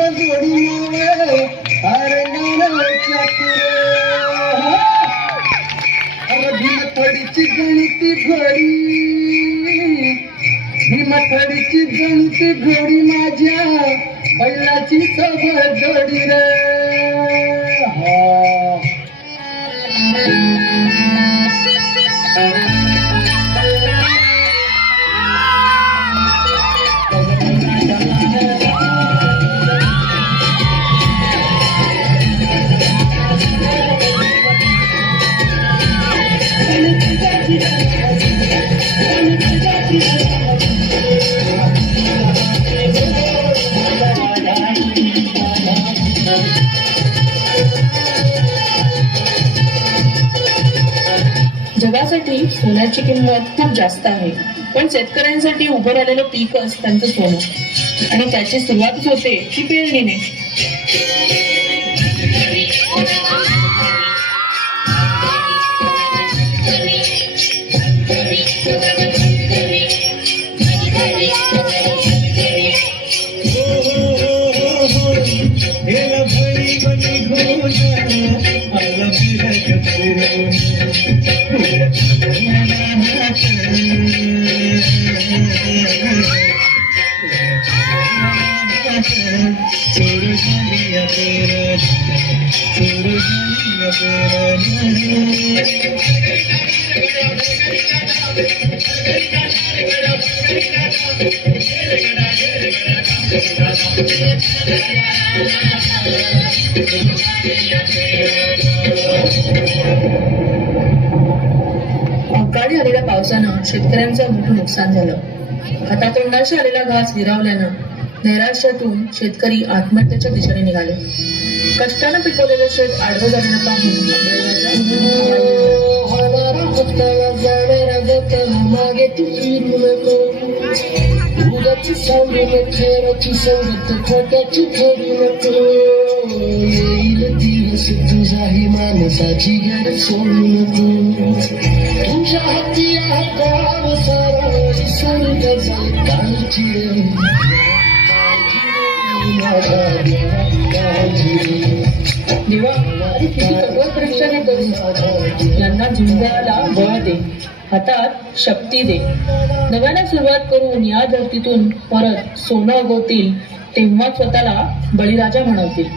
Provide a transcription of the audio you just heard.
जोडी मावे अरे नानाच्या अरे भीमथडीची गणिती घोडी भीमथडीची गणिती घोडी माझ्या बैलाची सोबत जोडी रे जगासाठी सोन्याची किंमत खूप जास्त आहे, पण शेतकऱ्यांसाठी उभं राहिलेलं पीकच त्यांचं सोनं आणि त्याची सुरुवातच होते ती पेरणीने. अवकाळी आलेल्या पावसानं शेतकऱ्यांचं मोठं नुकसान झालं. हातातोंडाशी आलेला घास हिरावल्यानं नैराश्यातून शेतकरी आत्महत्येच्या दिशेने निघाले. कष्टानं पिकवलेलं शेत आडवं झालेलं पाहून मागे तू फिरू नको उगाची सांगून खेळाची संगत खोट्याची ठरू नको येईल दिवस तुझाही माणसाची घर सोडू नको तुझ्या हाती आहे गाव सारा स्वर्गाचा काळजी रे देवा किती सगळं परीक्षाने करून यांना जिंकण्याला बळ दे, हातात शक्ती दे. नव्याने सुरुवात करून या धरतीतून परत सोनं उगवतील तेव्हा स्वतःला बळीराजा म्हणवतील.